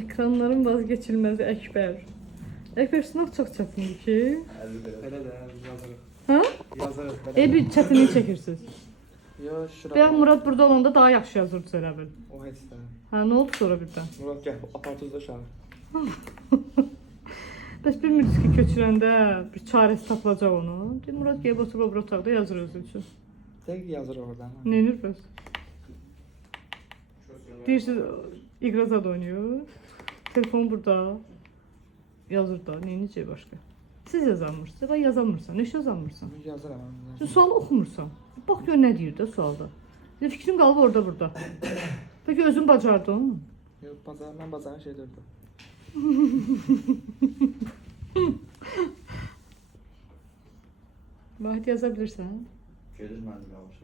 Ekranların vazgeçilməzi Əkbər. Əkbər, sınav çox çətindir ki. Belə də yazırıq. Ha? Yazırıq belə. Bir çətinlik çəkirsiniz. Yo, şura. Bəyək Murad burada olanda daha yaxşı yazırdı elə bil. O heç də. Hə, nə oldu sonra birdən? Murad gəl, apartuzda şahı. Bəs bilmirdiniz ki, köçürəndə bir çarəsi tapılacaq onu. Murad gəlib oturub o otaqda yazır özü üçün. Dəqiq yazırıq oradan. Neynir bəs? Deyirsiniz, İqrazad oynayır. Telefon burada. Yazır da, neyniyəcək başqa? Siz yazamırsınız, ya yazamırsan, neşə yazamırsan? Yazıram. Sən sualı oxumursan. Bax gör nə deyir də sualda. Fikrin qalıb orada burada. Peki özün bacardın? Yox, mən bacaran şey deyirdim. Vahid yaza bilirsən? Gelir mənim yavaş.